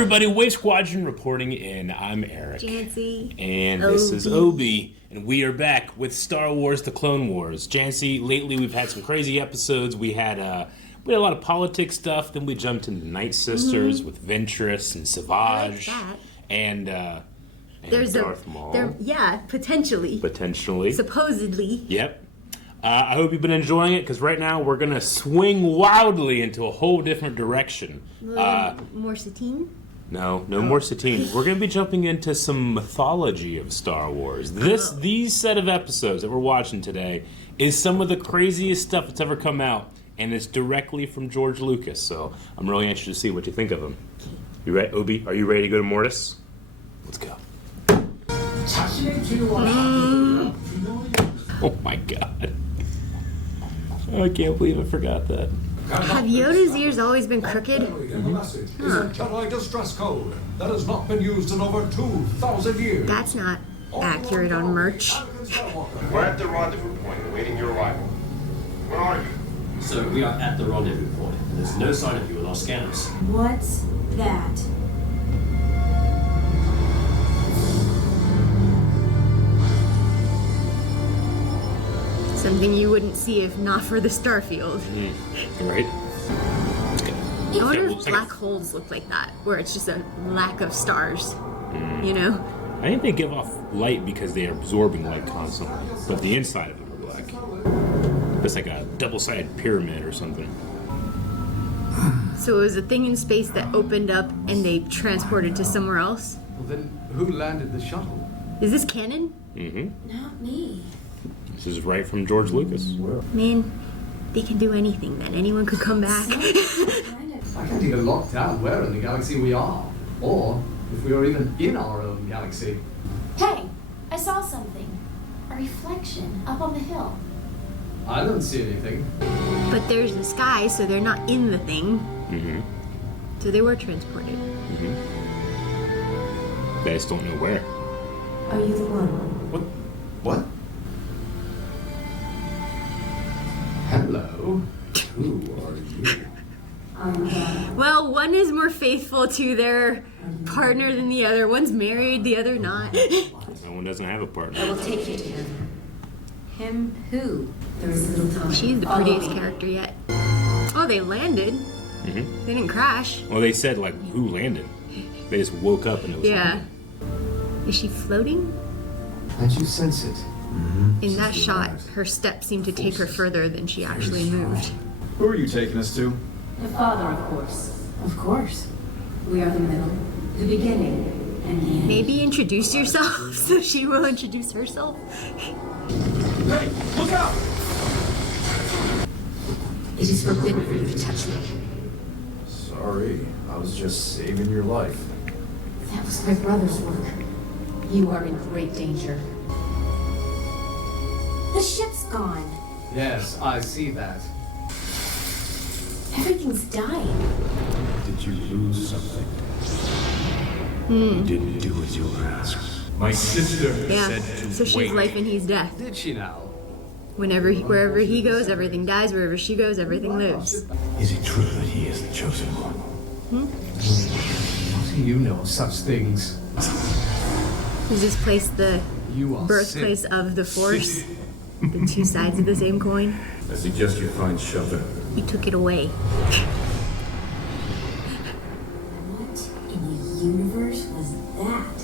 everybody, Wave Squadron reporting in. I'm Eric. Janci. And this is Obi. And we are back with Star Wars The Clone Wars. Janci, lately we've had some crazy episodes. We had a lot of politics stuff. Then we jumped into Night Sisters with Ventress and Savage. I like that. And There's Darth Maul. Yeah, potentially. Potentially. Supposedly. Yep. I hope you've been enjoying it, because right now we're going to swing wildly into a whole different direction. More Satine? No more Satine. We're going to be jumping into some mythology of Star Wars. These set of episodes that we're watching today is some of the craziest stuff that's ever come out, and it's directly from George Lucas, so I'm really interested to see what you think of him. You ready, Obi? Are you ready to go to Mortis? Let's go. Oh my god. I can't believe I forgot that. Have Yoda's ears always been crooked? Message is a Jedi distress code that has not been used in over 2,000 years. That's not accurate on merch. We're at the rendezvous point, awaiting your arrival. Where are you? So we are at the rendezvous point. There's no sign of you in our scanners. What's that? Something you wouldn't see if not for the Starfield. Right? I wonder if black holes look like that, where it's just a lack of stars. You know? I think they give off light because they're absorbing light constantly, but the inside of them are black. It's like a double-sided pyramid or something. So it was a thing in space that opened up and they transported to somewhere else? Well, then who landed the shuttle? Is this canon? Not me. This is right from George Lucas. Man, they can do anything then. Anyone could come back. I can't even lock down where in the galaxy we are, or if we are even in our own galaxy. Hey, I saw something. A reflection up on the hill. I don't see anything. But there's the sky, so they're not in the thing. So they were transported. They just don't know where. Are you the one? What? Hello. Who are you? Well, one is more faithful to their partner than the other. One's married, the other not. That one doesn't have a partner. I will take you to him. Him who? There is little time. She's the prettiest character yet. Oh, they landed. They didn't crash. Well, they said, like, who landed? They just woke up and it was Yeah. Is she floating? Can't you sense it? In that shot, her steps seemed to take her further than she actually moved. Who are you taking us to? The father, of course. Of course. We are the middle, the beginning, and the end. Maybe introduce yourself so she will introduce herself. Hey, look out! It is forbidden for you to touch me. Sorry, I was just saving your life. That was my brother's work. You are in great danger. The ship's gone. Yes, I see that. Everything's dying. Did you lose something? You didn't do as you were asked. My sister Yeah, said to so she's wait. life and he's death. Did she now? Wherever he goes, everything dies. Wherever she goes, everything lives. Is it true that he is the chosen one? What do you know of such things? Is this place the You are birthplace of the Force? The two sides of the same coin? I suggest you find shelter. He took it away. What in the universe was that?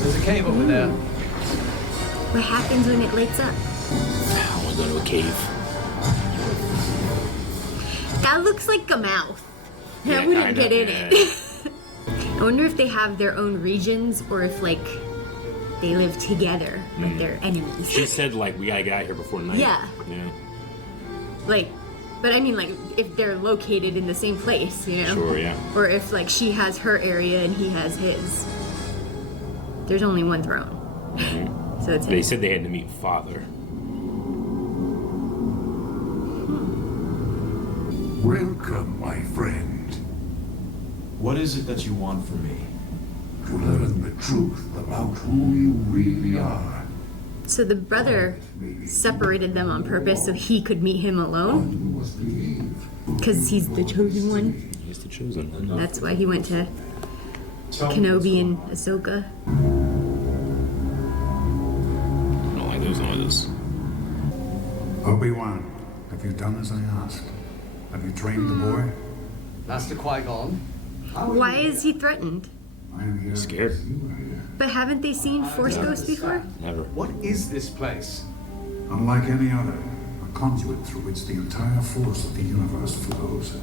There's a cave over there. What happens when it lights up? I want to go to a cave. That looks like a mouth. Yeah, I wouldn't kinda, get in yeah. it. I wonder if they have their own regions or if, like, they live together, but they're enemies. She said, like, we gotta get out of here before night. Yeah. Yeah. Like, but I mean, like, if they're located in the same place, you know? Sure, yeah. Or if, like, she has her area and he has his. There's only one throne. So it's They him. said they had to meet Father. Welcome, my friend, What is it that you want from me? to learn the truth about who you really are. So the brother separated them on purpose so he could meet him alone? You must believe. Because he's the chosen one. He's the chosen one. That's why he went to Kenobi and Ahsoka. I don't like those noises. Obi-Wan, have you done as I asked? Have you trained the boy? Master Qui-Gon, how are Why you? is he threatened? I am here. Scared? because you are here. But haven't they seen Force Ghosts before? Never. What is this place? Unlike any other, a conduit through which the entire force of the universe flows.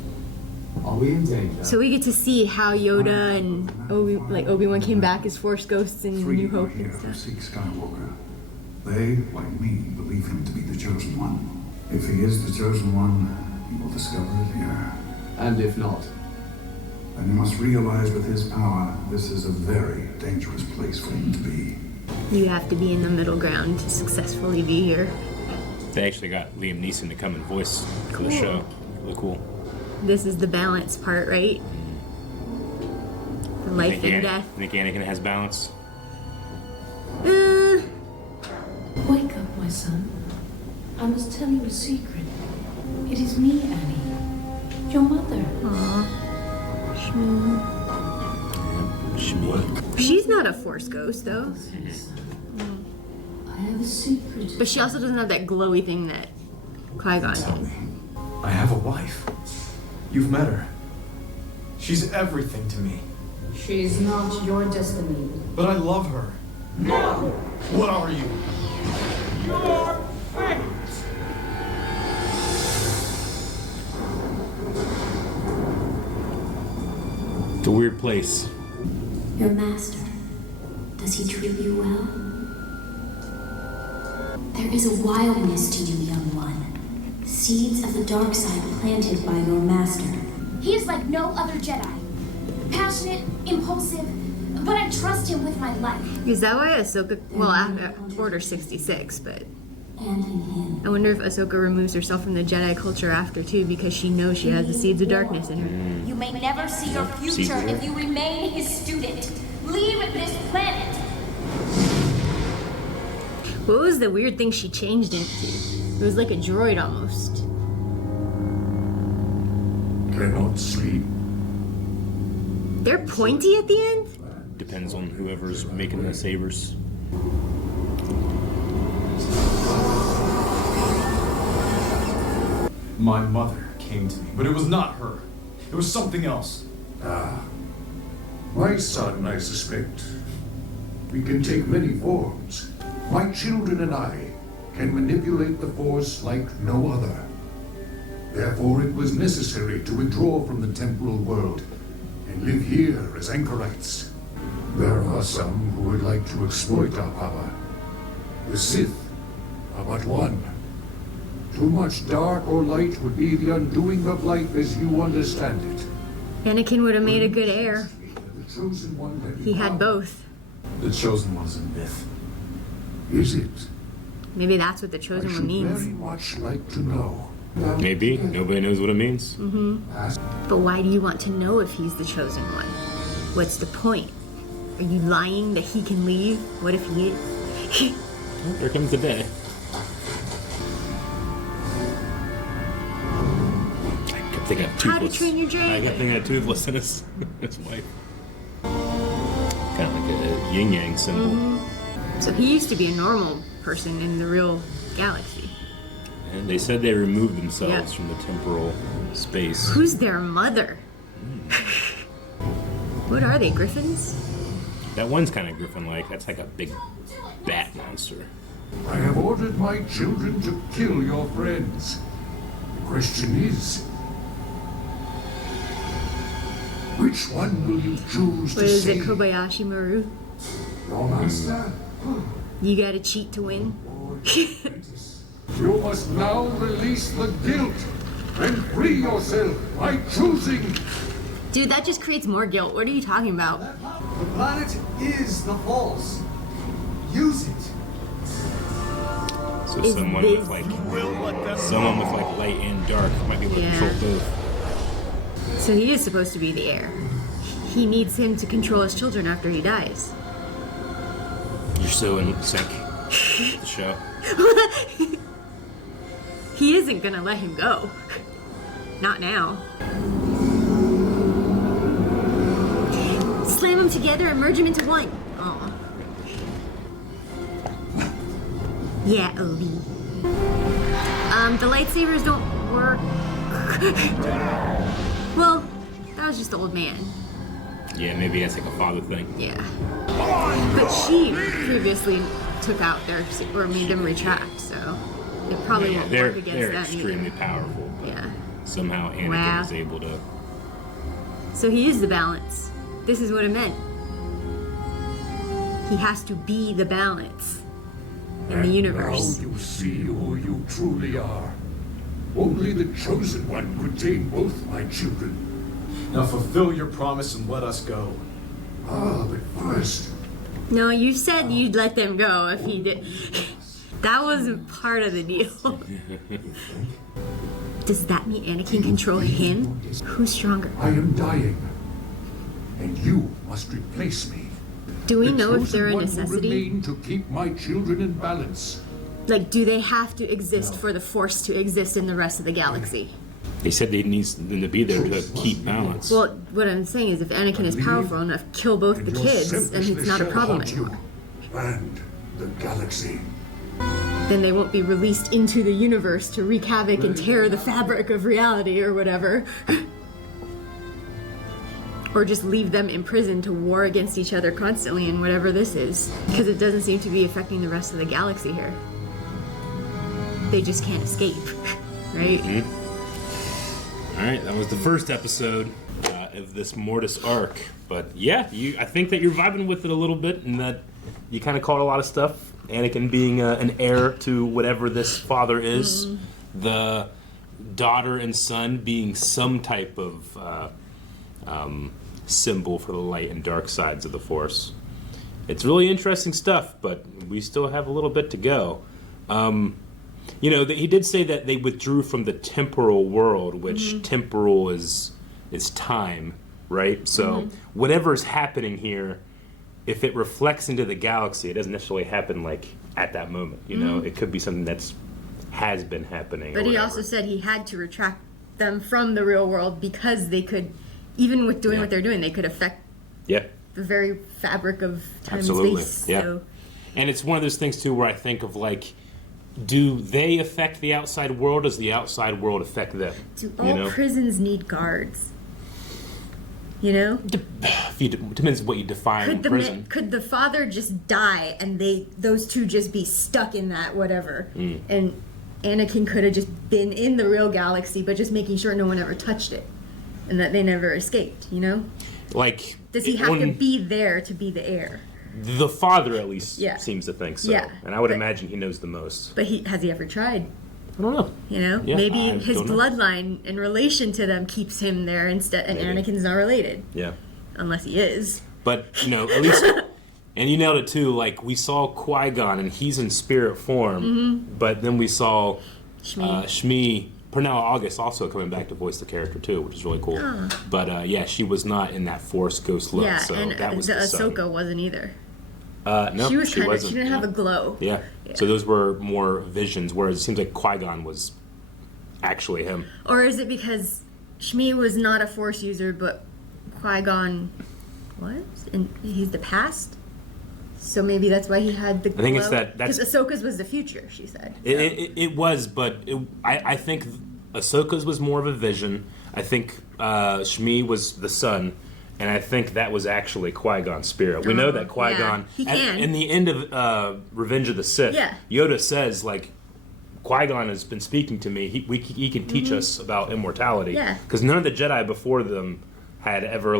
Are we in danger? So we get to see how Yoda and Obi-Wan came back as Force Ghosts in Three New are Hope here and to stuff. seek Skywalker. They, like me, believe him to be the chosen one. If he is the chosen one, he will discover it here. And if not? And you must realize with his power, this is a very dangerous place for him to be. You have to be in the middle ground to successfully be here. They actually got Liam Neeson to come and voice for the show. Really cool. This is the balance part, right? The life and death. Think Anakin has balance? Wake up, my son. I must tell you a secret. It is me, Annie. Your mother. She's not a Force Ghost, though. I have a secret. But she also doesn't have that glowy thing that Qui-Gon Tell did. me. I have a wife. You've met her. She's everything to me. She is not your destiny. But I love her. No! What are you? Your fate! It's a weird place. Your master, does he treat you well? There is a wildness to you, young one. Seeds of the dark side planted by your master. He is like no other Jedi. Passionate, impulsive, but I trust him with my life. Is that why Ahsoka... Well, after Order 66, but... And in him. I wonder if Ahsoka removes herself from the Jedi culture after, too, because she knows she has the seeds of darkness in her. You may never see your future if you remain his student. Leave this planet. What was the weird thing she changed into? It was like a droid almost. Cannot sleep. They're pointy at the end? Depends on whoever's making the sabers. My mother came to me, but it was not her. It was something else. My son, I suspect. We can take many forms. My children and I can manipulate the Force like no other. Therefore, it was necessary to withdraw from the temporal world and live here as anchorites. There are some who would like to exploit our power. The Sith are but one. Too much dark or light would be the undoing of life as you understand it. Anakin would have made a good heir. The chosen one that He had both. The chosen one is a myth. Is it? Maybe that's what the chosen I one should means. very much like to know. Maybe. Nobody knows what it means. But why do you want to know if he's the chosen one? What's the point? Are you lying that he can leave? What if he is? Here comes the day. I kept thinking of How to Toothless. Train Your I Dragon. kept thinking of Toothless in his wife. Kind of like a yin-yang symbol. So he used to be a normal person in the real galaxy. And they said they removed themselves Yeah. from the temporal space. Who's their mother? What are they, griffins? That one's kind of griffin-like. That's like a big bat monster. I have ordered my children to kill your friends. The question is, which one will you choose What to is it, save? Kobayashi Maru? Your master? You gotta cheat to win? You must now release the guilt and free yourself by choosing. Dude, that just creates more guilt. What are you talking about? The planet is the Force. Use it. So Is someone this- with like light and dark might be able to Yeah. control both. So he is supposed to be the heir. He needs him to control his children after he dies. You're so in sync with the show. He isn't gonna let him go. Not now. Slam him them together and merge them into one. Aw. Yeah, Obi. The lightsabers don't work. Well, that was just the old man. Yeah, maybe that's like a father thing. Yeah. But she previously took out their, or made them retract, so it probably won't work against they're that extremely either. powerful. Yeah. Somehow Anakin is able to... So he is the balance. This is what it meant. He has to be the balance in the universe. Now you see who you truly are. Only the Chosen One could tame both my children. Now fulfill your promise and let us go. Ah, but first... No, you said you'd let them go if he did. That wasn't part of the deal. Does that mean Anakin control him? Who's stronger? I am dying, and you must replace me. Do we know if Chosen they're a One will necessity? remain to keep my children in balance. Like, do they have to exist for the Force to exist in the rest of the galaxy? They said they need them to be there to keep balance. Well, what I'm saying is if Anakin is powerful enough, kill both the Your kids, and it's not a selfishness problem shall anymore. haunt you and the galaxy. Then they won't be released into the universe to wreak havoc and tear the fabric of reality or whatever. Or just leave them in prison to war against each other constantly in whatever this is. Because it doesn't seem to be affecting the rest of the galaxy here. They just can't escape, right? Mm-hmm. All right, that was the first episode of this Mortis arc. But yeah, I think that you're vibing with it a little bit, and that you kind of caught a lot of stuff. Anakin being an heir to whatever this father is, the daughter and son being some type of symbol for the light and dark sides of the Force. It's really interesting stuff, but we still have a little bit to go. You know, he did say that they withdrew from the temporal world, which temporal is time, right? So whatever's happening here, if it reflects into the galaxy, it doesn't necessarily happen like at that moment. You know, it could be something that's has been happening. But he also said he had to retract them from the real world because they could, even with doing what they're doing, they could affect the very fabric of time and space. Yeah. So. And it's one of those things too where I think of like, do they affect the outside world? Does the outside world affect them? Do all prisons need guards? You know? Depends what you define prison. Could the father just die and those two just be stuck in that whatever? And Anakin could have just been in the real galaxy, but just making sure no one ever touched it. And that they never escaped, you know? Like, does he have to be there to be the heir? The father, at least, seems to think so. Yeah, and I would imagine he knows the most. But has he ever tried? I don't know. You know? Yeah, maybe his bloodline in relation to them keeps him there instead, and Anakin's not related. Yeah. Unless he is. But, you know, at least... And you nailed it, too. Like, we saw Qui-Gon, and he's in spirit form. But then we saw Shmi... Pernell August also coming back to voice the character too, which is really cool. But yeah, she was not in that Force ghost look. Yeah, so and that was the son. Ahsoka wasn't either. No, she wasn't. She didn't have a glow. Yeah. So those were more visions, whereas it seems like Qui-Gon was actually him. Or is it because Shmi was not a Force user, but Qui-Gon was, and he's the past? So maybe that's why he had the glow. I think it's that's because Ahsoka's was the future. She said it was, but I think Ahsoka's was more of a vision. I think Shmi was the sun, and I think that was actually Qui-Gon's spirit. We know that Qui-Gon in the end of Revenge of the Sith, Yoda says like, Qui-Gon has been speaking to me. He can teach us about immortality. Because none of the Jedi before them had ever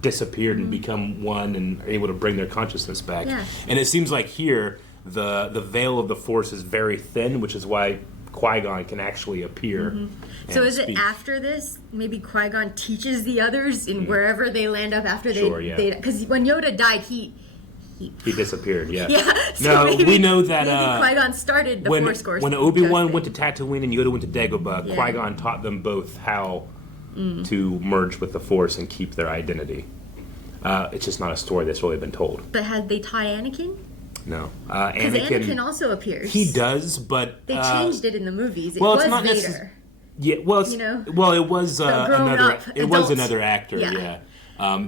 disappeared and become one and are able to bring their consciousness back. And it seems like here the veil of the Force is very thin, which is why Qui-Gon can actually appear. So is it after this? Maybe Qui-Gon teaches the others in wherever they land up after they... Because when Yoda died, he disappeared, yeah. So no, we know that... Qui-Gon started the Force course. When Obi-Wan went to Tatooine and Yoda went to Dagobah, Qui-Gon taught them both how to merge with the Force and keep their identity. It's just not a story that's really been told. But had they taught Anakin? No. Because Anakin also appears. He does, but... They changed it in the movies. It was Vader. Yeah, well, it was another actor,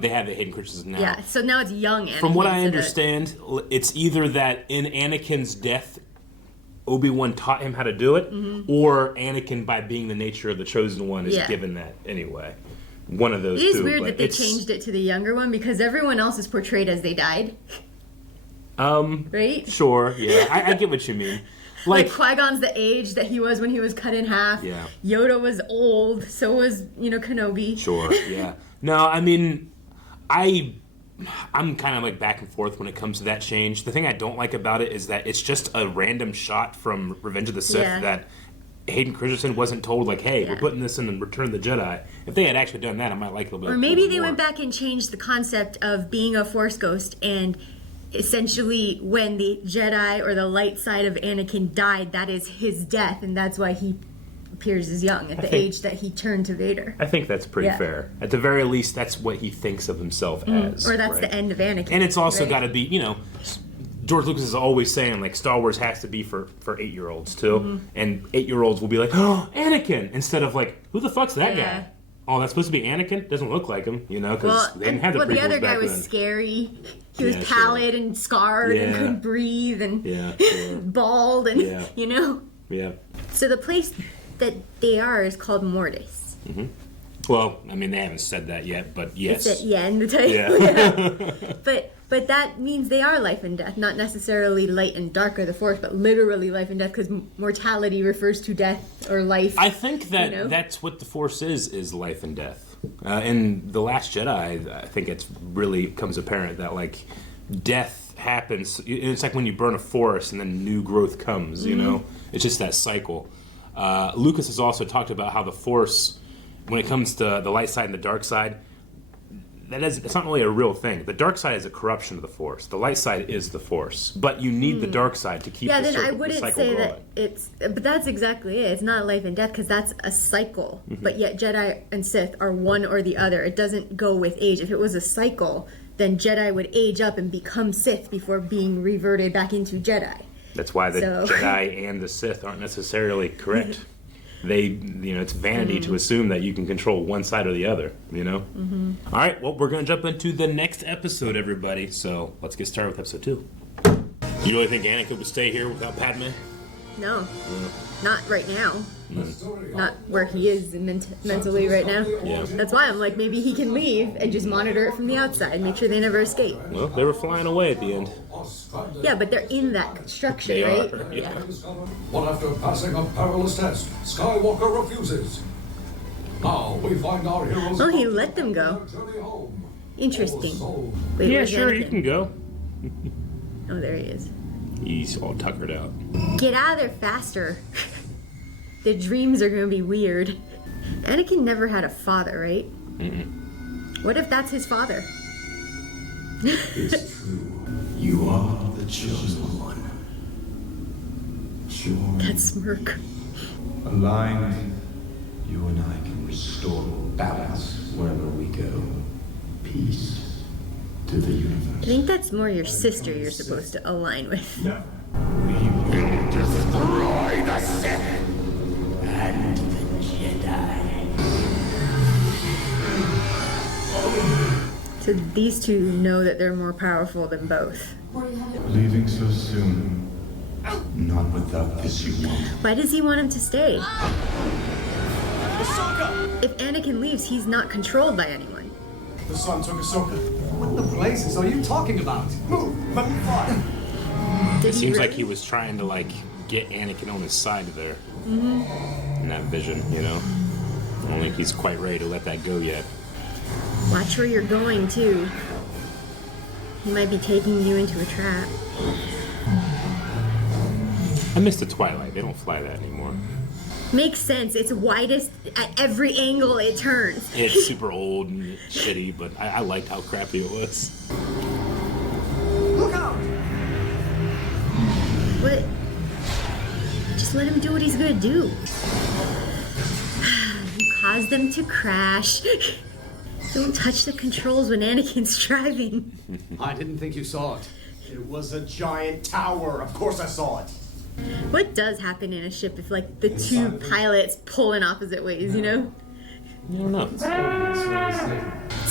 They have the Hayden Christensen now. Yeah, so now it's young Anakin. From what I understand, it's either that in Anakin's death, Obi-Wan taught him how to do it, or Anakin, by being the nature of the Chosen One, is given that anyway. One of those two. It is weird that they changed it to the younger one, because everyone else is portrayed as they died. Right? Sure, yeah. I get what you mean. Like Qui-Gon's the age that he was when he was cut in half. Yeah. Yoda was old, so was, Kenobi. Sure, yeah. No, I mean, I'm kind of like back and forth when it comes to that change. The thing I don't like about it is that it's just a random shot from Revenge of the Sith that Hayden Christensen wasn't told, like, hey, we're putting this in Return of the Jedi. If they had actually done that, I might like it a little bit. Or maybe they went back and changed the concept of being a Force ghost, and essentially when the Jedi or the light side of Anakin died, that is his death, and that's why he appears as young at the age that he turned to Vader. I think that's pretty fair. At the very least, that's what he thinks of himself as. Or that's the end of Anakin. And it's also got to be, George Lucas is always saying, like, Star Wars has to be for 8-year-olds, too. And 8-year-olds will be like, oh, Anakin! Instead of, like, who the fuck's that guy? Oh, that's supposed to be Anakin? Doesn't look like him, because they didn't have the prequels the other guy back was then. scary. He was pallid and scarred and couldn't breathe and bald and, Yeah. So the place that they are is called Mortis. Well, I mean, they haven't said that yet, but yes. It's in the title. Yeah. But that means they are life and death, not necessarily light and dark or the Force, but literally life and death, because mortality refers to death or life. I think that that's what the Force is life and death. In The Last Jedi, I think it's really comes apparent that, like, death happens. It's like when you burn a forest and then new growth comes, It's just that cycle. Lucas has also talked about how the Force, when it comes to the light side and the dark side, it's not really a real thing. The dark side is a corruption of the Force. The light side is the Force. But you need the dark side to keep the cycle going. Yeah, then I wouldn't say that it's... But that's exactly it. It's not life and death, because that's a cycle. But yet Jedi and Sith are one or the other. It doesn't go with age. If it was a cycle, then Jedi would age up and become Sith before being reverted back into Jedi. That's why the Jedi and the Sith aren't necessarily correct. It's vanity to assume that you can control one side or the other, All right, well, we're going to jump into the next episode, everybody. So let's get started with episode 2. You really think Anakin would stay here without Padme? No. Not right now. Not where he is mentally right now. Yeah. That's why I'm like, maybe he can leave and just monitor it from the outside, make sure they never escape. Well, they were flying away at the end. Yeah, but they're in that construction, right? Yeah. But after passing a perilous test, Skywalker refuses. Now we find our heroes. Oh, he let them go. Interesting. Wait, yeah, sure, Anakin? You can go. Oh, there he is. He's all tuckered out. Get out of there faster. The dreams are going to be weird. Anakin never had a father, right? What if that's his father? It's true. You are the chosen one. Sure. That smirk. Aligned, you and I can restore balance wherever we go. Peace to the universe. I think that's more your sister you're supposed to align with. No. We will destroy the Sith and the Jedi. So these two know that they're more powerful than both. Leaving so soon. Not without this, you won't. Why does he want him to stay? Ahsoka! If Anakin leaves, he's not controlled by anyone. The son took Ahsoka. What the blazes are you talking about? Move! Let me fly! It seems like he was trying to, like, get Anakin on his side there. In that vision, I don't think he's quite ready to let that go yet. Watch where you're going, too. He might be taking you into a trap. I miss the Twilight. They don't fly that anymore. Makes sense. It's widest at every angle it turns. It's super old and shitty, but I liked how crappy it was. Look out! What? Just let him do what he's gonna do. You caused them to crash. Don't touch the controls when Anakin's driving. I didn't think you saw it. It was a giant tower. Of course I saw it. What does happen in a ship if, like, the two pilots pull in opposite ways, I don't know.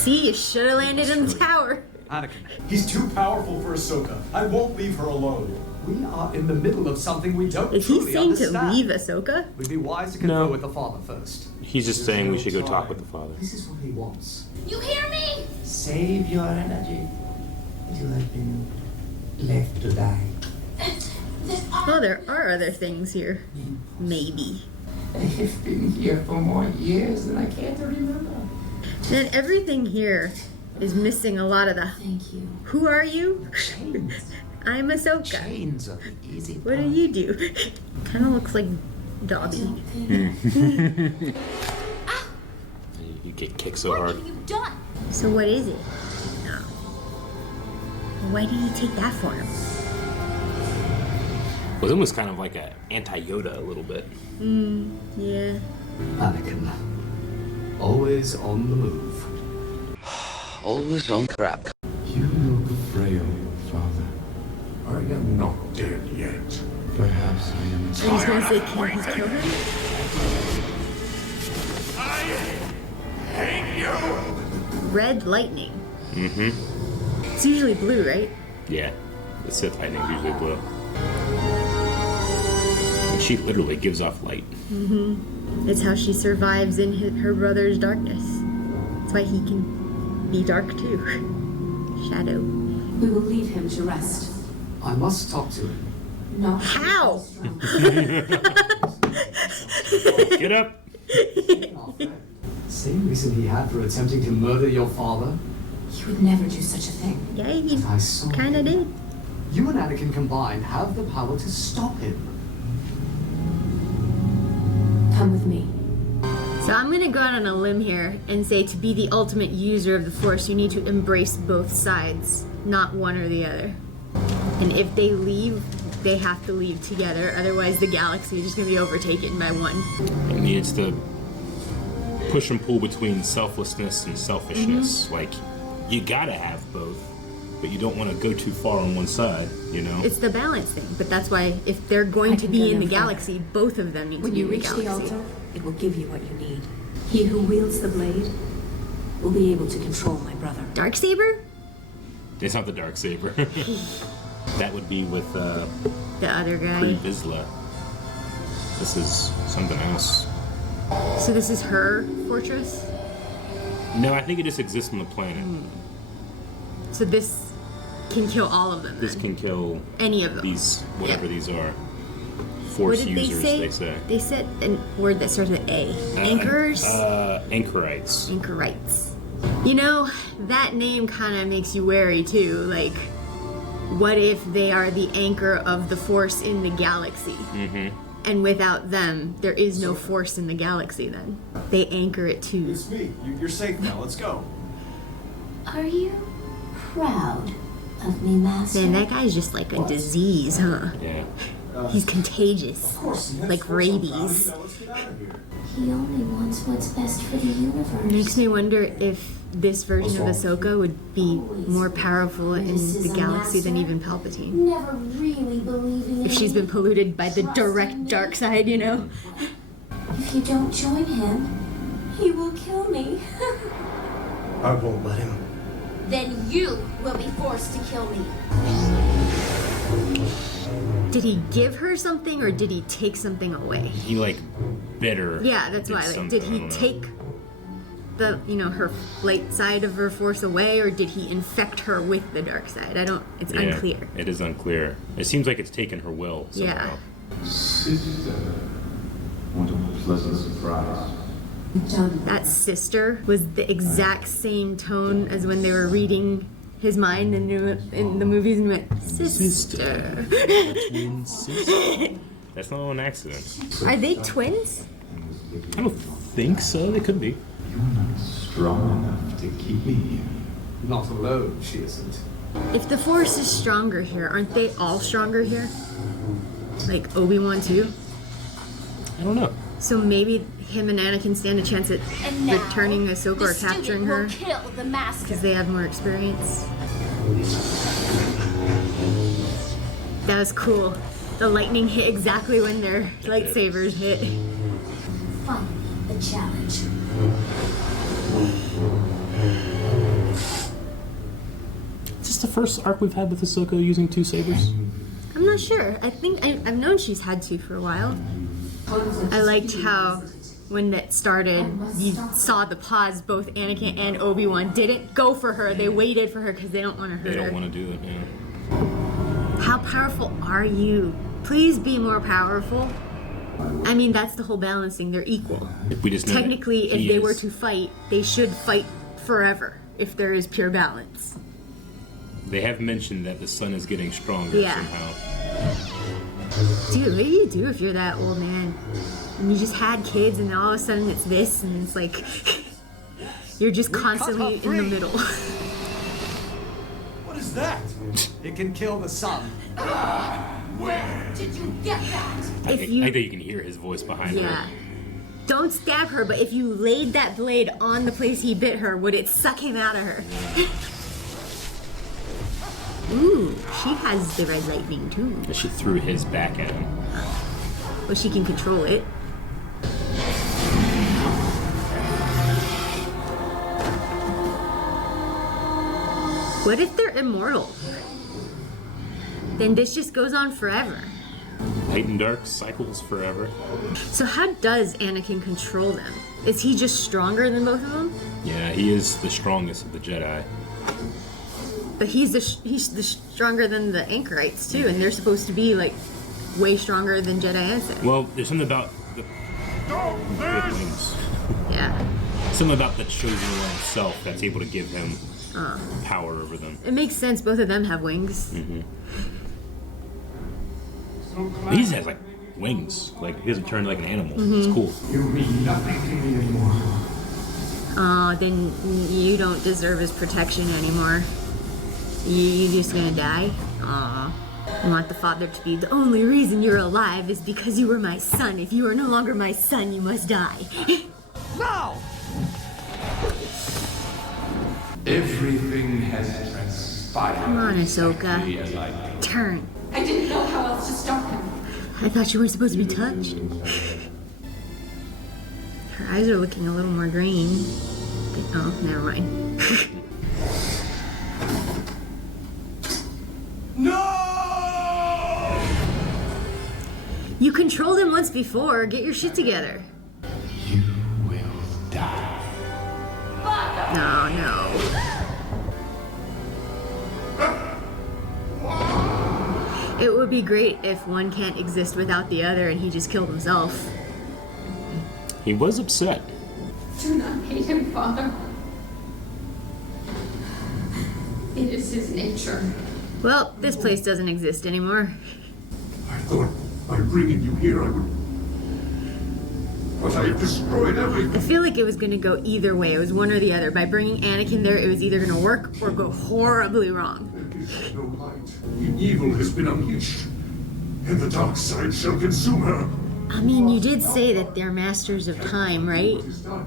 See, you should have landed in the tower. Anakin, he's too powerful for Ahsoka. I won't leave her alone. We are in the middle of something we don't Is he truly saying to understand. leave Ahsoka? We'd be wise to confer with the father first. He's just saying we should go talk with the father. This is what he wants. You hear me? Save your energy. You have been left to die. Oh, there are other things here. Maybe. I've been here for more years than I care to remember. And everything here is missing a lot of the. Thank you. Who are you? I'm Ahsoka. Chains are the easy What do you do? Kind of looks like Dobby. You get kicked so What hard. have you done? So what is it? No. Why did he take that for him? It was almost kind of like a anti-Yoda a little bit. Yeah. Anakin, always on the move. Always on crap. You look frail, Father. I am not dead yet. Perhaps I am. And he's gonna say, can he kill him? Red lightning. Mm-hmm. It's usually blue, right? Yeah. The Sith lightning's usually blue. And she literally gives off light. Mm-hmm. It's how she survives in her brother's darkness. That's why he can be dark too. Shadow. We will leave him to rest. I must talk to him. No. How? Get up! Same reason he had for attempting to murder your father. He would never do such a thing. Yeah, he I saw kind of did. You and Anakin combined have the power to stop him. Come with me. So I'm gonna go out on a limb here and say to be the ultimate user of the Force, you need to embrace both sides, not one or the other. And if they leave, they have to leave together. Otherwise, the galaxy is just gonna be overtaken by one. It needs to push and pull between selflessness and selfishness. Like, you gotta have both, but you don't want to go too far on one side, you know? It's the balance thing, but that's why if they're going to be in the galaxy, both of them need to When be you in the reach the galaxy. altar, it will give you what you need. He who wields the blade will be able to control my brother. Darksaber? It's not the Darksaber. That would be with The other guy. Pre-Vizsla. This is something else. So this is her fortress? No, I think it just exists on the planet. So this can kill all of them This then? can kill Any of them? these, whatever these are. What Force did users, they say? they say. They said a word that starts with A. Anchors? Anchorites. Anchorites. You know, that name kind of makes you wary too. Like, what if they are the anchor of the Force in the galaxy? Mm-hmm. And without them, there is no Force in the galaxy then. They anchor it too. It's me. You're safe now. Let's go. Are you proud of me, Master? Man, that guy's just like a disease, huh? Yeah. He's contagious. Like rabies. Let's get out of here. He only wants what's best for the universe. Makes me wonder if this version of Ahsoka would be more powerful in the galaxy than even Palpatine. Never really believing in If she's been polluted by the direct dark side, you know? If you don't join him, he will kill me. I won't let him. Then you will be forced to kill me. Did he give her something or did he take something away? He, like, bit her. Yeah, that's did why. Like, something, did I he don't know. take the, her light side of her Force away, or did he infect her with the dark side? It's unclear. It is unclear. It seems like it's taken her will somehow. Yeah. Sister, what a pleasant surprise. That sister was the exact same tone as when they were reading his mind in the movies and went, sister. Twin sister. That's not an accident. Are they twins? I don't think so. They could be. You're not strong enough to keep me here. Not alone, she isn't. If the Force is stronger here, aren't they all stronger here? Like Obi-Wan too? I don't know. So maybe him and Anakin stand a chance at And now, returning Ahsoka the or capturing student her will kill the master. because they have more experience. That was cool. The lightning hit exactly when their lightsabers hit. Finally, the challenge. the first arc we've had with Ahsoka using 2 sabers? I'm not sure. I think I've known she's had 2 for a while. I liked how when that started, you saw the pause. Both Anakin and Obi-Wan didn't go for her. They waited for her because they don't want to hurt her. They don't want to do it, yeah. How powerful are you? Please be more powerful. I mean, that's the whole balancing. They're equal. If we just know Technically, that if he they is- were to fight, they should fight forever if there is pure balance. They have mentioned that the sun is getting stronger Yeah. somehow. Dude, what do you do if you're that old man? And you just had kids and all of a sudden it's this and it's like you're just constantly in the middle. What is that? It can kill the sun. Where did you get that? I think you can hear his voice behind Yeah. her. Don't stab her, but if you laid that blade on the place he bit her, would it suck him out of her? Ooh, she has the red lightning too. And she threw his back at him. Well, she can control it. What if they're immortal? Then this just goes on forever. Light and dark cycles forever. So how does Anakin control them? Is he just stronger than both of them? Yeah, he is the strongest of the Jedi. But he's the stronger than the Anchorites too, and they're supposed to be like way stronger than Jedi and Sith. Well, there's something about the wings. Yeah. Something about the chosen one himself that's able to give him power over them. It makes sense. Both of them have wings. He just has like wings. Like he doesn't turn like an animal. It's cool. You mean nothing to me anymore. Oh, then you don't deserve his protection anymore. You just gonna die? Aw. I want the father to be the only reason you're alive is because you were my son. If you are no longer my son, you must die. No! Everything has transpired. Come on, Ahsoka. exactly as I Turn. I didn't know how else to stop him. I thought you weren't supposed to be touched. Her eyes are looking a little more green. Oh, never mind. No! You controlled him once before. Get your shit together. You will die. No. It would be great if one can't exist without the other and he just killed himself. He was upset. Do not hate him, Father. It is his nature. Well, this place doesn't exist anymore. I thought by bringing you here I would... But I have destroyed everything. I feel like it was gonna go either way. It was one or the other. By bringing Anakin there, it was either gonna work or go horribly wrong. There is no light. The evil has been unleashed, and the dark side shall consume her. I mean, you did say that they're masters of time, right? What is done?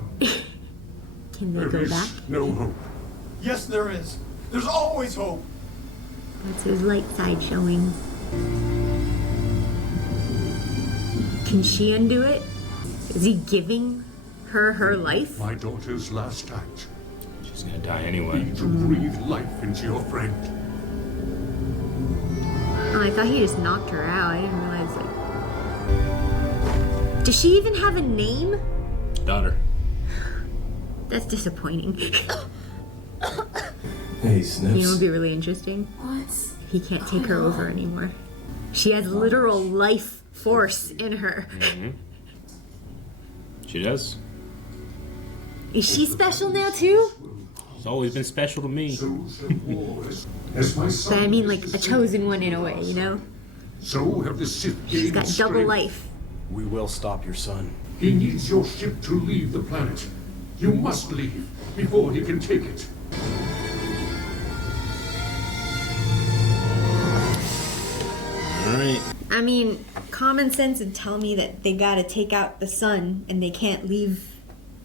Can they There go is back? no hope. Yes, there is. There's always hope. That's his light side showing. Can she undo it? Is he giving her life? My daughter's last act. She's gonna die anyway. Be to breathe life into your friend. Oh, I thought he just knocked her out. I didn't realize, like... Does she even have a name? Daughter. That's disappointing. Hey, You know, Snips. it would be really interesting. What? He can't take her over anymore. She has literal life force in her. She does. Is she special now too? It's always been special to me. So shall war as my son But I mean, like is a the chosen one in a way, you know? So have the Sith She's gained got double strength. life. We will stop your son. He needs your ship to leave the planet. You must leave before he can take it. Alright. I mean, common sense would tell me that they gotta take out the sun and they can't leave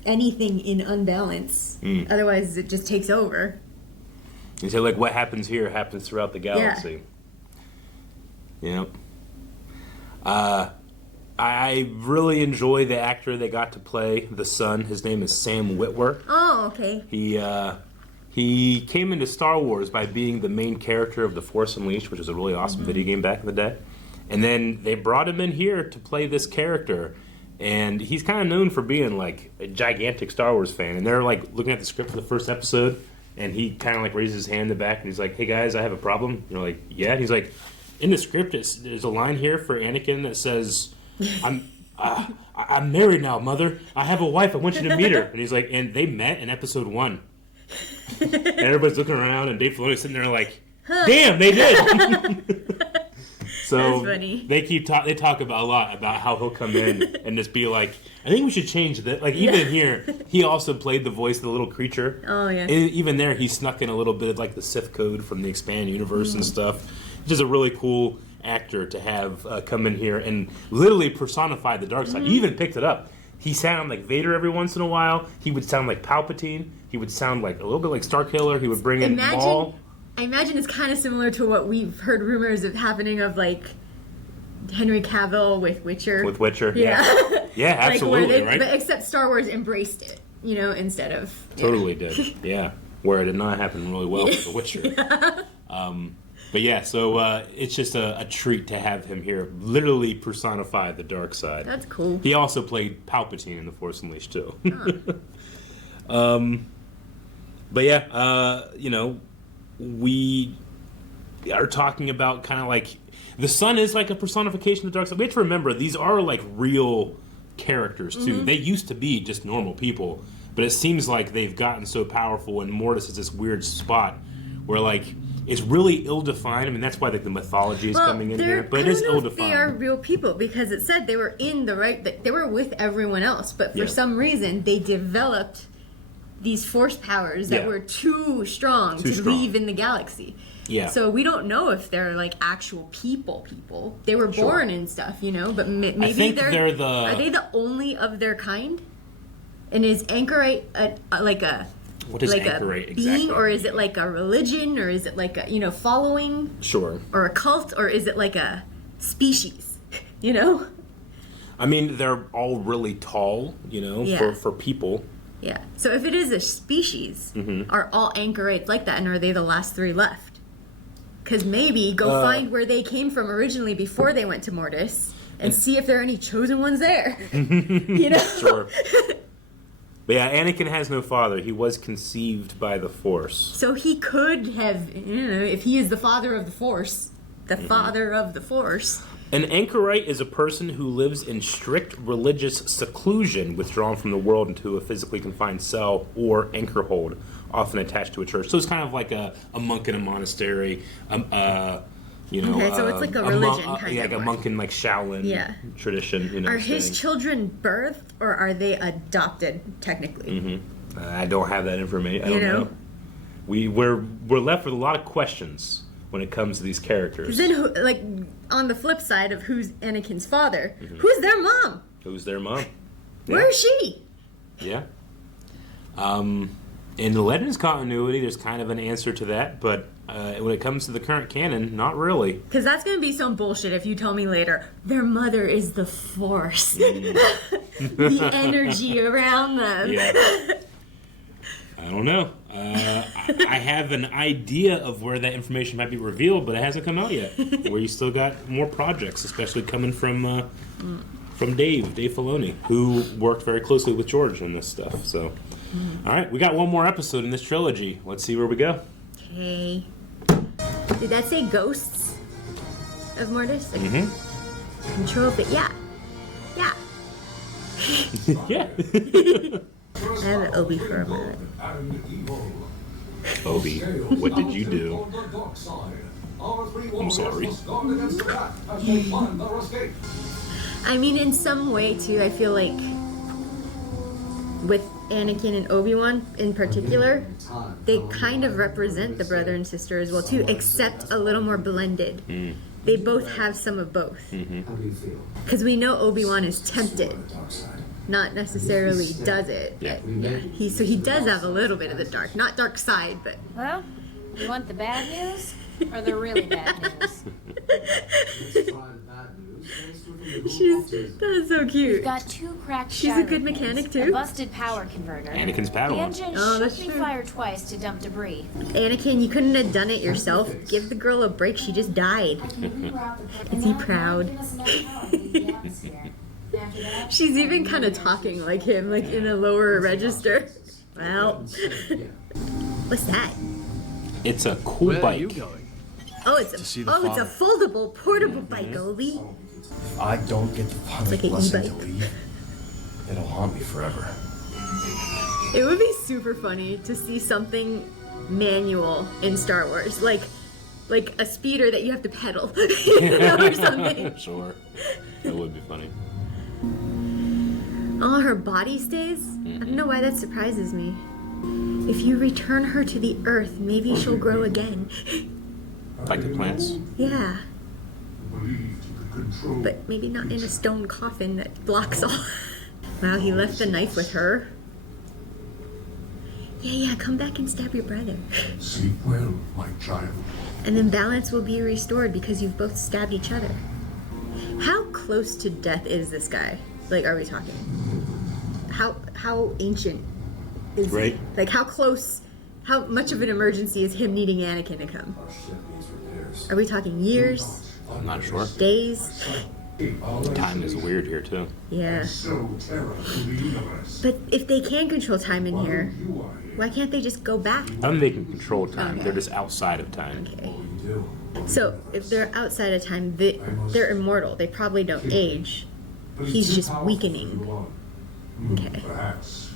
anything in unbalance. Otherwise, it just takes over. You say, like, what happens here happens throughout the galaxy. Yep. I really enjoy the actor they got to play the son. His name is Sam Witwer. Oh, okay. He He came into Star Wars by being the main character of The Force Unleashed, which was a really awesome video game back in the day. And then they brought him in here to play this character. And he's kind of known for being like a gigantic Star Wars fan. And they're like looking at the script for the first episode, and he kind of like raises his hand in the back, and he's like, "Hey guys, I have a problem." And they're like, "Yeah." And he's like, "In the script, there's a line here for Anakin that says, I'm married now, Mother. I have a wife. I want you to meet her." And he's like, and they met in episode 1. And everybody's looking around, and Dave Filoni's sitting there like, "Damn, they did." So they talk about a lot about how he'll come in and just be like, "I think we should change that." Like even here, he also played the voice of the little creature. Oh yeah. And even there, he snuck in a little bit of like the Sith code from the expanded universe and stuff. Which is a really cool actor to have come in here and literally personify the dark side. He even picked it up. He sounded like Vader every once in a while. He would sound like Palpatine. He would sound like a little bit like Starkiller. He would bring in Maul. I imagine it's kind of similar to what we've heard rumors of happening of like Henry Cavill with Witcher. With Witcher, yeah. Yeah, absolutely, right? But except Star Wars embraced it, you know, instead of... Totally did, yeah. Where it did not happen really well with The Witcher. But yeah, so it's just a treat to have him here literally personify the dark side. That's cool. He also played Palpatine in The Force Unleashed, too. But yeah, you know, we are talking about kind of like... The sun is like a personification of the dark side. We have to remember, these are like real characters, too. They used to be just normal people, but it seems like they've gotten so powerful, and Mortis is this weird spot where, like... It's really ill-defined. I mean, that's why like, the mythology is coming in here. But it is ill-defined. They are real people because it said they were in the right... They were with everyone else, but for some reason, they developed these force powers that were too strong to leave in the galaxy. Yeah. So we don't know if they're like actual people. They were born and stuff, you know, but maybe I think they're the... Are they the only of their kind? And is Anchorite like a... What is like Anchorite a exactly? being, or is it like a religion, or is it like a, you know, following? Sure. Or a cult, or is it like a species? You know? I mean, they're all really tall, you know, for people. Yeah. So if it is a species, are all Anchorites like that, and are they the last 3 left? Because maybe go find where they came from originally before they went to Mortis, and see if there are any chosen ones there. You know? Sure. But yeah, Anakin has no father. He was conceived by the Force. So he could have, you know, if he is the father of the Force, the father of the Force. An anchorite is a person who lives in strict religious seclusion, withdrawn from the world into a physically confined cell or anchor hold, often attached to a church. So it's kind of like a monk in a monastery, you know. Okay, so it's like a religion kind of. Yeah, like a monk in like Shaolin tradition. You know, are his children birthed or are they adopted technically? I don't have that information. I don't know. We're left with a lot of questions when it comes to these characters. Then, like on the flip side of who's Anakin's father, who's their mom? Who's their mom? Where is she? Yeah. In the Legends continuity, there's kind of an answer to that, but when it comes to the current canon, not really. Because that's going to be some bullshit if you tell me later, their mother is the Force. The energy around them. Yeah. I don't know. I have an idea of where that information might be revealed, but it hasn't come out yet. Where you still got more projects, especially coming from Dave Filoni, who worked very closely with George in this stuff. So, all right, we got one more episode in this trilogy. Let's see where we go. Okay. Did that say ghosts of Mortis? Like, control of it? Yeah. Yeah. Yeah. I have an Obi for a minute. Obi, what did you do? I'm sorry. I mean, in some way, too, I feel like with Anakin and Obi-Wan in particular, they kind of represent the brother and sister as well, too, except a little more blended. They both have some of both. Because we know Obi-Wan is tempted. Not necessarily does it. Yeah. So he does have a little bit of the dark. Not dark side, but... Well, you want the bad news or the really bad news? That's so We've cute. got 2 cracked She's a shatter good pins, mechanic, a too. busted power converter. Anakin's The Padawan. engine Oh, should that's be true. fired twice to dump debris. Anakin, you couldn't have done it yourself. Give the girl a break. She just died. Is he proud? She's even kind of talking like him, like in a lower register. Well, what's that? It's a cool Where bike. are you going? Oh, it's a foldable, portable bike, Obi. If I don't get the father's like an blessing to e-bike. leave, it'll haunt me forever. It would be super funny to see something manual in Star Wars, like a speeder that you have to pedal, you know, or something. Sure. That would be funny. Oh, her body stays? I don't know why that surprises me. If you return her to the earth, maybe she'll grow again. Like the plants. Yeah, Believed you could control. but maybe not in a stone coffin that blocks all. Wow, he left the knife with her. Yeah, come back and stab your brother. Sleep well, my child. And then balance will be restored because you've both stabbed each other. How close to death is this guy? Like, are we talking? How ancient is Right. he? Like, how close, how much of an emergency is him needing Anakin to come? Our ship needs repairs. Are we talking years? I'm not sure. Days? Time is weird here, too. Yeah. So terror to the universe. But if they can control time in here, You are here. why can't they just go back? I don't think they can control time. Okay. They're just outside of time. Okay. You do. So if they're outside of time, they're immortal. They probably don't age. But it's He's too just powerful weakening. for one. Okay. Perhaps.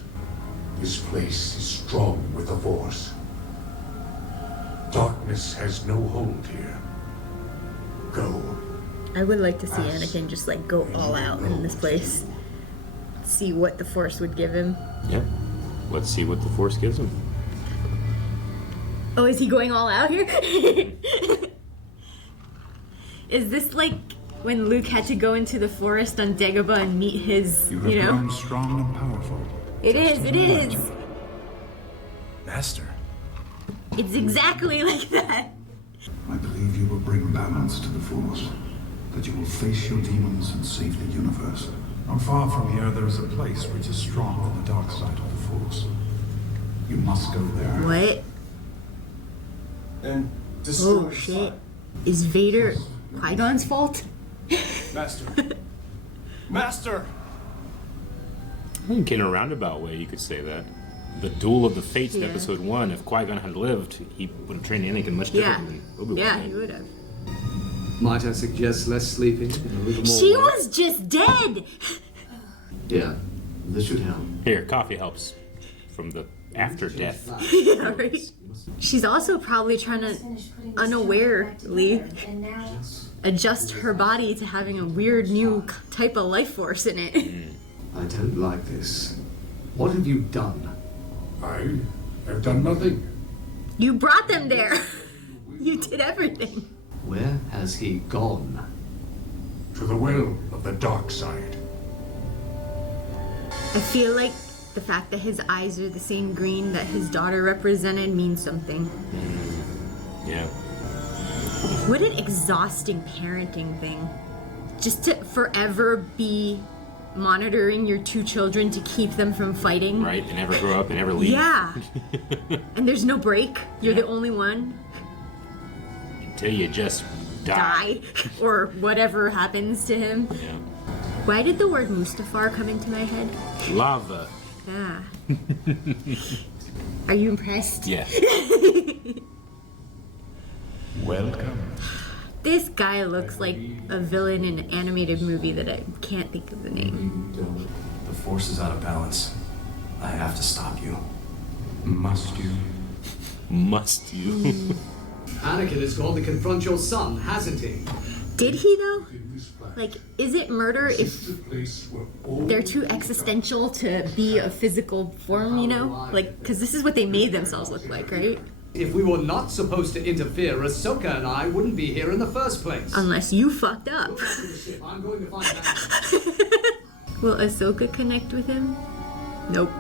This place is strong with the Force. Darkness has no hold here. Go. I would like to see Anakin just like go all out in this place. See what the Force would give him. Yeah. Let's see what the Force gives him. Oh, is he going all out here? Is this like when Luke had to go into the forest on Dagobah and meet his, You have you know? grown strong and powerful. It is. Master. It's exactly like that. I believe you will bring balance to the Force. That you will face your demons and save the universe. Not far from here, there is a place which is strong on the dark side of the Force. You must go there. What? And destroy Oh the shit. sun. Is Vader Qui-Gon's fault? Master. Master! I think in a roundabout way, you could say that. The Duel of the Fates in Yeah. Episode 1, if Qui-Gon had lived, he would have trained Anakin much different than Obi-Wan Yeah, did. he would have. Might I suggest less sleeping and a little more She work? was just dead! Yeah, this should help. Here, coffee helps. From the after death. Yeah, right? She's also probably trying to unawarely adjust her body to having a weird new type of life force in it. I don't like this. What have you done? I have done nothing. You brought them there! You did everything. Where has he gone? To the well of the dark side. I feel like the fact that his eyes are the same green that his daughter represented means something. Yeah. What an exhausting parenting thing. Just to forever be monitoring your 2 children to keep them from fighting. Right? They never grow up, they never leave. Yeah. And there's no break. You're the only one. Until you just die. Or whatever happens to him. Yeah. Why did the word Mustafar come into my head? Lava. Yeah. Are you impressed? Yeah. Welcome. This guy looks like a villain in an animated movie that I can't think of the name. The Force is out of balance. I have to stop you. Must you? Must you? Anakin has gone to confront your son, hasn't he? Did he though? Like, is it murder if they're too existential to be a physical form, you know? Like, because this is what they made themselves look like, right? If we were not supposed to interfere, Ahsoka and I wouldn't be here in the first place. Unless you fucked up. I'm going to find out. Will Ahsoka connect with him? Nope.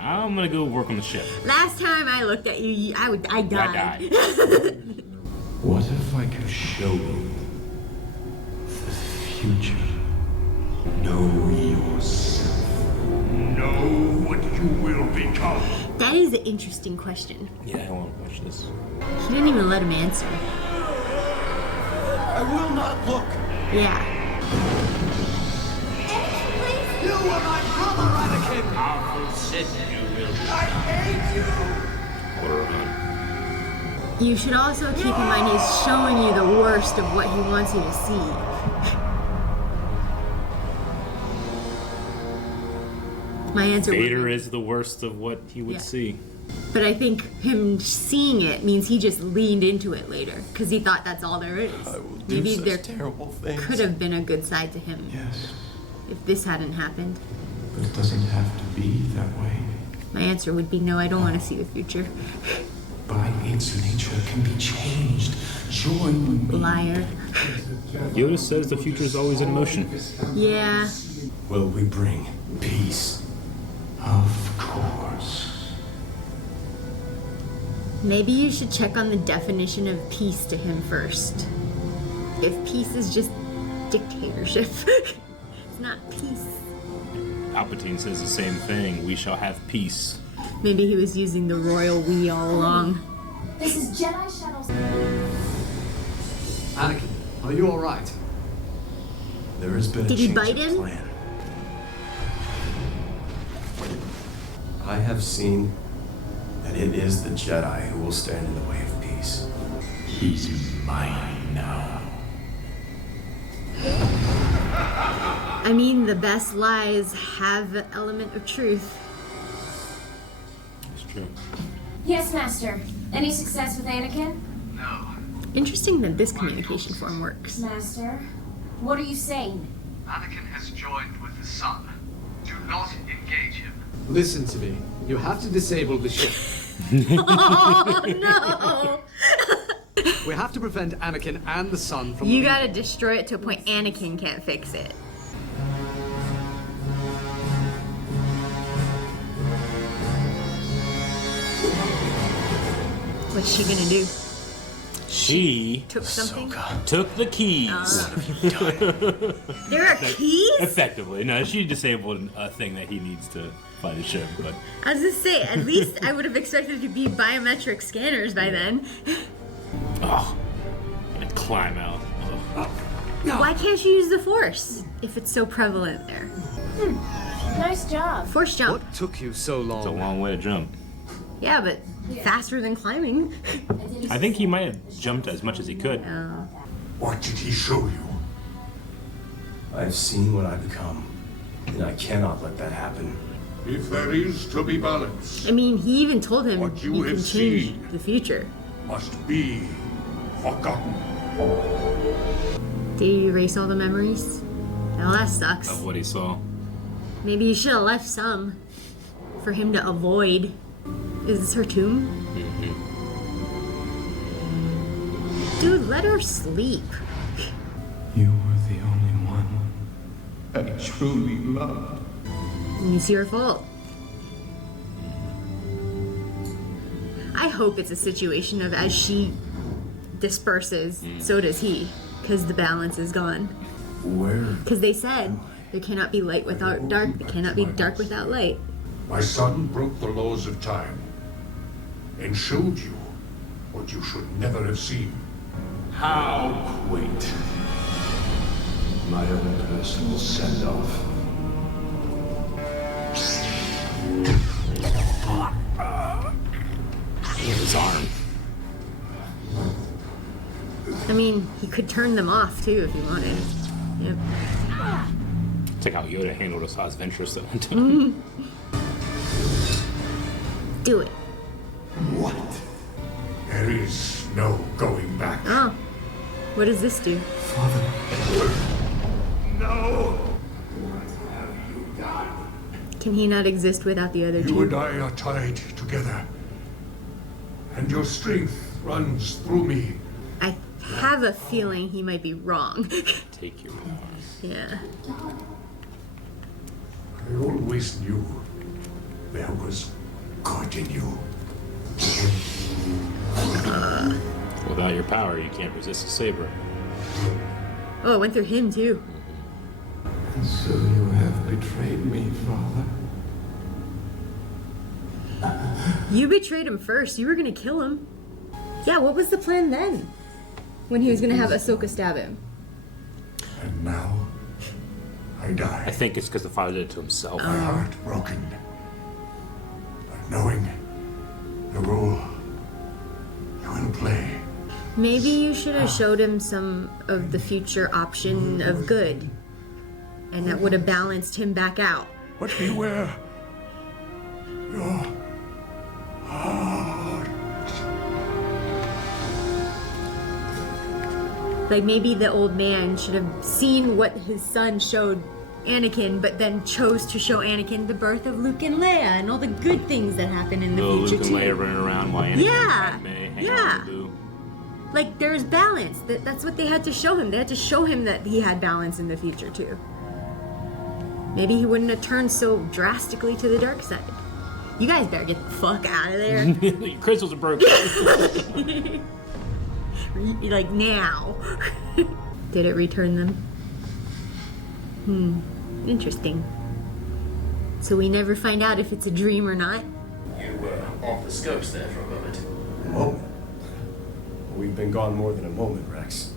I'm gonna go work on the ship. Last time I looked at you, I died. What if I could show you the future. Know yourself. Know what you will become. That is an interesting question. Yeah, I want to watch this. He didn't even let him answer. I will not look. Yeah. You are my brother, Anakin. Powerful Sith you will be. I hate you. Quarter on. You should also keep in mind he's showing you the worst of what he wants you to see. My answer Vader would is the worst of what he would see. But I think him seeing it means he just leaned into it later because he thought that's all there is. I will do Maybe such there terrible things. could have been a good side to him Yes, if this hadn't happened. but it doesn't have to be that way. My answer would be no, I don't want to see the future. By its nature can be changed. Join me. Liar. Yoda says the future is always in motion. Yeah. Will we bring peace? Of course. Maybe you should check on the definition of peace to him first. If peace is just dictatorship, it's not peace. Palpatine says the same thing. We shall have peace. Maybe he was using the royal we all along. This is Jedi Shuttle. Anakin, are you alright? There has been Did a he change bite of him? plan. I have seen that it is the Jedi who will stand in the way of peace. He's mine now. I mean, the best lies have an element of truth. It's true. Yes, Master. Any success with Anakin? Interesting that this communication form works. Master, what are you saying? Anakin has joined with the Sun. Do not engage him. Listen to me. You have to disable the ship. Oh, no! We have to prevent Anakin and the Sun from You leaving. gotta destroy it to a point Anakin can't fix it. What's she gonna do? She Took something? took the keys. There are keys? Effectively. No, she disabled a thing that he needs to fly the ship, but I was gonna say, at least I would have expected to be biometric scanners by then. oh, gonna climb out. Oh. Why can't you use the Force if it's so prevalent there? Nice job. Force jump. What took you so long? It's a long way to jump. Yeah, but faster than climbing. I think he might have jumped as much as he could. Oh. What did he show you? I've seen what I become, and I cannot let that happen. If there is to be balance, I mean, he even told him What you you can have change seen. the future. must be forgotten. Did you erase all the memories? Well, that sucks. Of what he saw. Maybe you should have left some for him to avoid. Is this her tomb? Dude, let her sleep. You were the only one I truly loved. And it's your fault. I hope it's a situation of as she disperses, so does he, because the balance is gone. Where? Because they said there cannot be light without dark, there cannot be dark without light. My son broke the laws of time and showed you what you should never have seen. How quaint. My own personal send-off. His arm. I mean, he could turn them off too if he wanted. Yep. It's like how Yoda handled Asajj Ventress that one time. Do it. What? There is no going back. Oh. What does this do? No! Can he not exist without the other You two? and I are tied together. And your strength runs through me. I have a feeling he might be wrong. Take your power. Yeah. I always knew there was good in you. Without your power, you can't resist a saber. Oh, it went through him too. And so you have betrayed me, Father. You betrayed him first. You were gonna kill him. Yeah, what was the plan then? When he was gonna have Ahsoka stab him? And now, I die. I think it's because the father did it to himself. My heart broken. But knowing the rule you will play. Maybe you should have showed him some of the future option of good. And that would have balanced him back out. But beware your heart. Like maybe the old man should have seen what his son showed Anakin, but then chose to show Anakin the birth of Luke and Leia and all the good things that happen in the future Luke and Leia running around while Anakin and Padme hanging out with Boo. Like there's balance. That's what they had to show him. They had to show him that he had balance in the future too. Maybe he wouldn't have turned so drastically to the dark side. You guys better get the fuck out of there. Your crystals are broken. Like now. Did it return them? Interesting. So we never find out if it's a dream or not? You were off the scopes there for a moment. A moment? We've been gone more than a moment, Rex.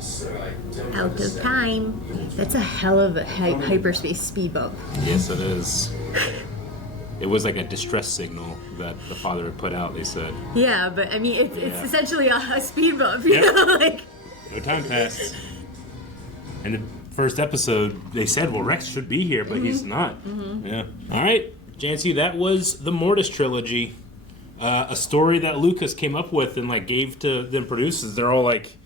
Sir, I don't Out of understand. time. That's a hell of a hyperspace speed bump. Yes, it is. It was like a distress signal that the father had put out, they said. Yeah, but I mean, it's Yeah. essentially a speed bump, you Yep. know? Like, No time passed. In the first episode, they said, well, Rex should be here, but he's not. Yeah. All right, Janci, that was the Mortis Trilogy. A story that Lucas came up with and like gave to the producers. They're all like,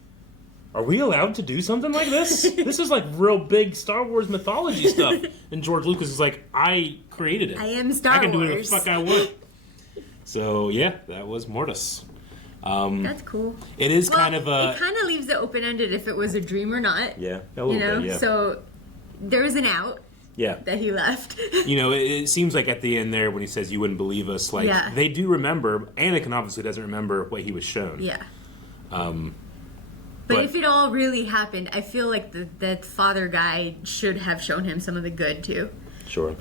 are we allowed to do something like this? This is like real big Star Wars mythology stuff. And George Lucas is like, I created it. I am Star I can do whatever the Wars. fuck I want. So yeah, that was Mortis. that's cool. It is kind of a... It kind of leaves it open-ended if it was a dream or not. Yeah, a little You know? bit, yeah. So there's an out Yeah. that he left. You know, it seems like at the end there when he says you wouldn't believe us, like Yeah. they do remember. Anakin obviously doesn't remember what he was shown. Yeah. But But if it all really happened, I feel like the father guy should have shown him some of the good too. sure.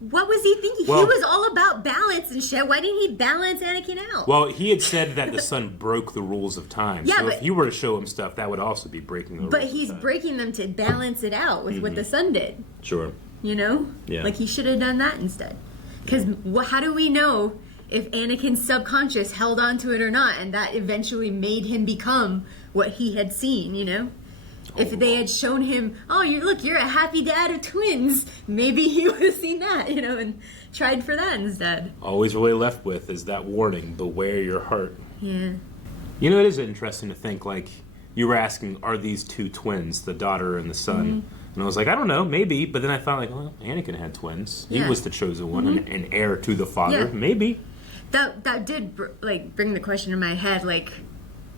What was he thinking? Well- He was all about balance and shit. Why didn't he balance Anakin out? Well, he had said that the son broke the rules of time. Yeah, so but- if he were to show him stuff, that would also be breaking the rules. But of he's time. breaking them to balance it out with what the son did. Sure. You know? Yeah. Like he should have done that instead. Because how do we know if Anakin's subconscious held on to it or not, and that eventually made him become what he had seen, you know? If they had shown him, oh, you're a happy dad of twins, maybe he would have seen that, you know, and tried for that instead. Always really left with is that warning: beware your heart. Yeah. You know, it is interesting to think, like, you were asking, are these two twins, the daughter and the son? And I was like, I don't know, maybe. But then I thought, like, well, Anakin had twins. He Yeah. was the chosen one, an heir to the father. Yeah. Maybe. That did bring the question in my head, like,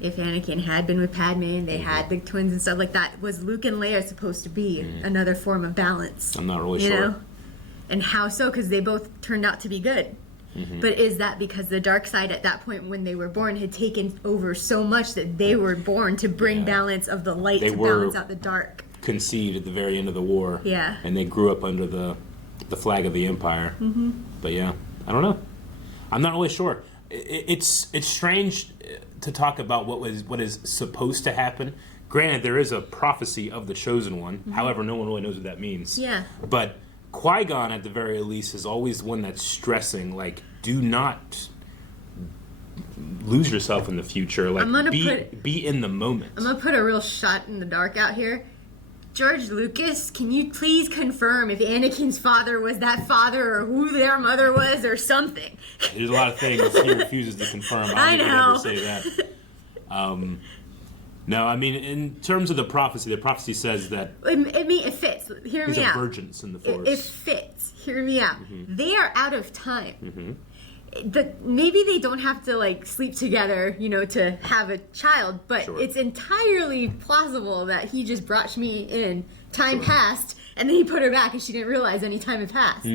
if Anakin had been with Padme and they had the twins and stuff like that, was Luke and Leia supposed to be another form of balance? I'm not really you sure. know? And how so? Because they both turned out to be good. But is that because the dark side at that point when they were born had taken over so much that they were born to bring balance of the light, They to were- balance out the dark? Conceived at the very end of the war. Yeah. And they grew up under the flag of the Empire. But yeah, I don't know. I'm not really sure. It's strange to talk about what is supposed to happen. Granted, there is a prophecy of the chosen one. However, no one really knows what that means. Yeah. But Qui-Gon, at the very least, is always the one that's stressing, like, do not lose yourself in the future. Like, I'm gonna be in the moment. I'm going to put a real shot in the dark out here. George Lucas, can you please confirm if Anakin's father was that father or who their mother was or something? There's a lot of things he refuses to confirm. I I don't know. ever say that. No, I mean, in terms of the prophecy says that It fits. Hear he's me a out. virgin in the Force. It fits. Hear me out. They are out of time. Maybe they don't have to like sleep together, you know, to have a child, but it's entirely plausible that he just brought me in. Time passed, and then he put her back, and she didn't realize any time had passed.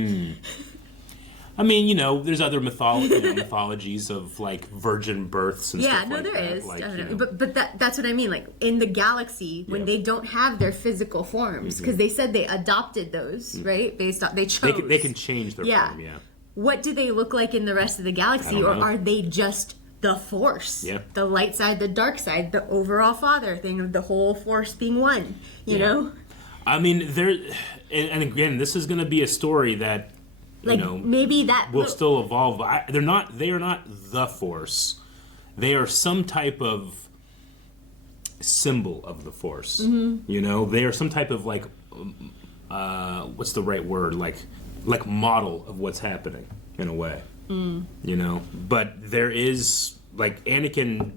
I mean, you know, there's other mythologies of like virgin births and stuff like that. Yeah, no, there is like, definitely. You know. But that's what I mean. Like in the galaxy, when they don't have their physical forms, because they said they adopted those, right? Based on they chose. They can change their form. Yeah. What do they look like in the rest of the galaxy, or are they just the Force? Yeah. The light side, the dark side, the overall father thing of the whole Force being one. You know. I mean, and again, this is going to be a story that. Like, you know, maybe that will still evolve. They are not the Force. They are some type of symbol of the Force. Mm-hmm. You know, they are some type of like, what's the right word? Like model of what's happening in a way. You know, but there is like Anakin.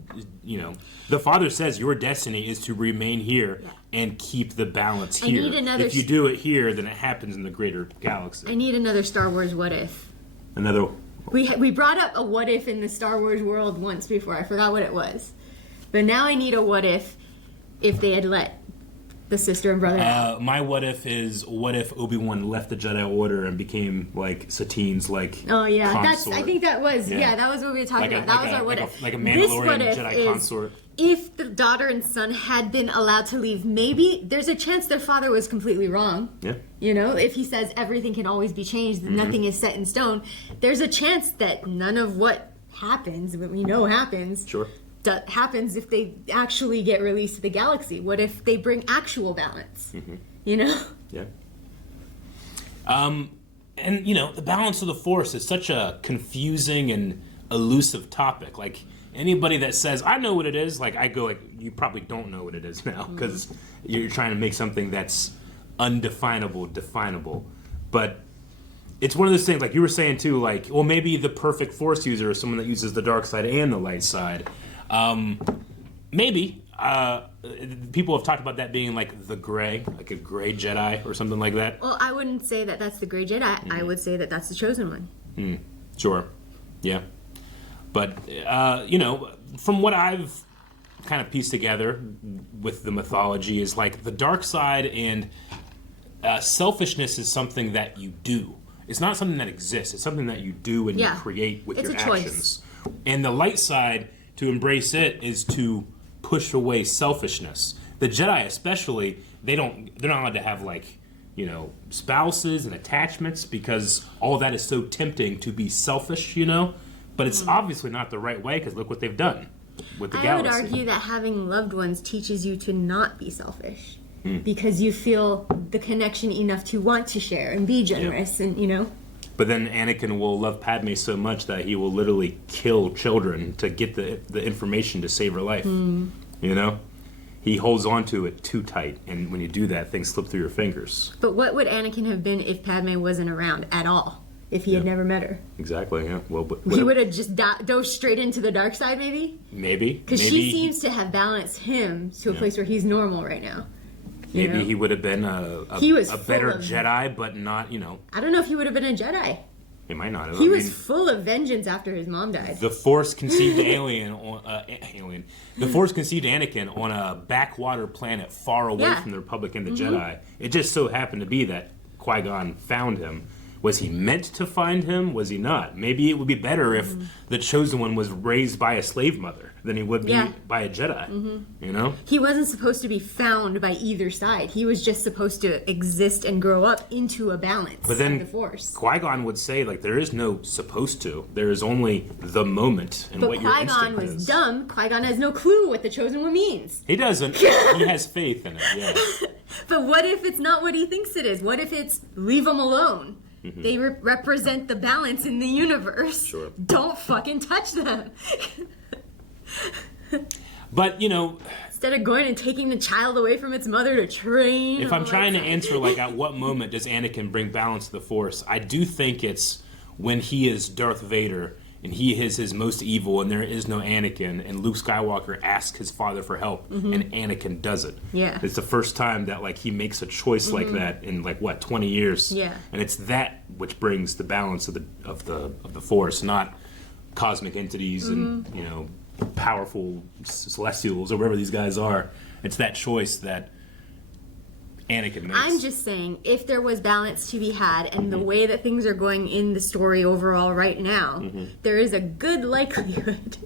You know, the Father says your destiny is to remain here and keep the balance here. If you do it here, then it happens in the greater galaxy. I need another Star Wars what if. Another. We brought up a what if in the Star Wars world once before. I forgot what it was, but now I need a what if they had let the sister and brother out. My what if is what if Obi-Wan left the Jedi Order and became like Satine's like consort. I think that was that was what we were talking about. That was our what if. Like a Mandalorian Jedi consort. If the daughter and son had been allowed to leave, maybe there's a chance their father was completely wrong. Yeah. You know, if he says everything can always be changed, nothing is set in stone, there's a chance that none of what happens, what we know happens, happens if they actually get released to the galaxy. What if they bring actual balance? You know? Yeah. And, you know, the balance of the Force is such a confusing and elusive topic. Like, anybody that says, I know what it is, like, I go, like, you probably don't know what it is now, because you're trying to make something that's undefinable, definable. But it's one of those things, like you were saying, too, like, well, maybe the perfect Force user is someone that uses the dark side and the light side. Maybe. People have talked about that being, like, the gray, like a gray Jedi or something like that. Well, I wouldn't say that that's the gray Jedi. I would say that that's the chosen one. Sure. Yeah. But, you know, from what I've kind of pieced together with the mythology is like the dark side and selfishness is something that you do. It's not something that exists. It's something that you do and you create with your actions. And the light side, to embrace it, is to push away selfishness. The Jedi especially, they're not allowed to have like, you know, spouses and attachments because all that is so tempting to be selfish, you know? But it's obviously not the right way because look what they've done with the galaxy. I would argue that having loved ones teaches you to not be selfish because you feel the connection enough to want to share and be generous and, you know. But then Anakin will love Padme so much that he will literally kill children to get the information to save her life. You know? He holds on to it too tight, and when you do that, things slip through your fingers. But what would Anakin have been if Padme wasn't around at all? If he had never met her. Exactly, yeah. Well, he would have just dove straight into the dark side, maybe? Maybe. Because she seems to have balanced him to a place where he's normal right now. Maybe he would have been a better Jedi, but not, you know. I don't know if he would have been a Jedi. He might not have. He was full of vengeance after his mom died. The Force conceived The Force conceived Anakin on a backwater planet far away from the Republic and the Jedi. It just so happened to be that Qui-Gon found him. Was he meant to find him? Was he not? Maybe it would be better if the Chosen One was raised by a slave mother than he would be by a Jedi. You know? He wasn't supposed to be found by either side. He was just supposed to exist and grow up into a balance but then of the Force. Qui-Gon would say, like, there is no supposed to. There is only the moment and what your instinct is. But Qui-Gon was dumb. Qui-Gon has no clue what the Chosen One means. He doesn't. He has faith in it, yeah. But what if it's not what he thinks it is? What if it's leave him alone? They represent the balance in the universe. Sure. Don't fucking touch them. But, you know... Instead of going and taking the child away from its mother to train... If I'm trying to answer, like, at what moment does Anakin bring balance to the Force, I do think it's when he is Darth Vader and he is his most evil and there is no Anakin and Luke Skywalker asks his father for help and Anakin does it. Yeah. It's the first time that, like, he makes a choice like that in, like, what, 20 years? Yeah. And it's that which brings the balance of the Force, not cosmic entities and, you know, powerful celestials or wherever these guys are. It's that choice that Anakin makes. I'm just saying, if there was balance to be had, and the way that things are going in the story overall right now, there is a good likelihood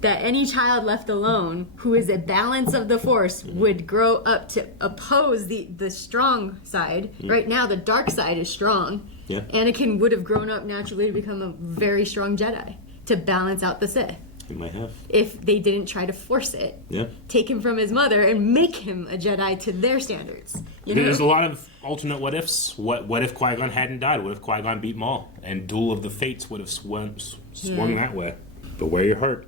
that any child left alone who is a balance of the Force would grow up to oppose the strong side. Right now, the dark side is strong. Yeah. Anakin would have grown up naturally to become a very strong Jedi to balance out the Sith. He might have. If they didn't try to force it, take him from his mother and make him a Jedi to their standards. You know? There's a lot of alternate what ifs. What if Qui-Gon hadn't died? What if Qui-Gon beat Maul? And Duel of the Fates would have swung that way. But wear your heart.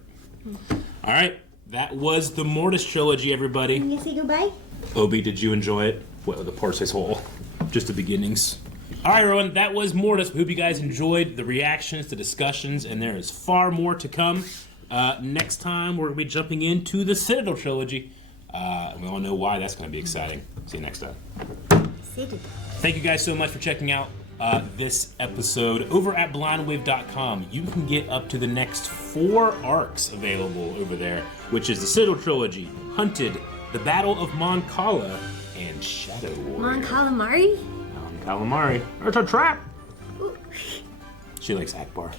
All right, that was the Mortis Trilogy, everybody. Can you say goodbye? Obi, did you enjoy it? What, the part says whole? Just the beginnings. All right, everyone, that was Mortis. We hope you guys enjoyed the reactions, the discussions, and there is far more to come. Next time, we're going to be jumping into the Citadel Trilogy. We all know why that's going to be exciting. See you next time. Thank you guys so much for checking out this episode. Over at blindwave.com, you can get up to the next 4 arcs available over there, which is the Citadel Trilogy, Hunted, The Battle of Mon Cala, and Shadow Warrior. Mon Calamari? Mon Calamari. It's a trap! Ooh. She likes Akbar.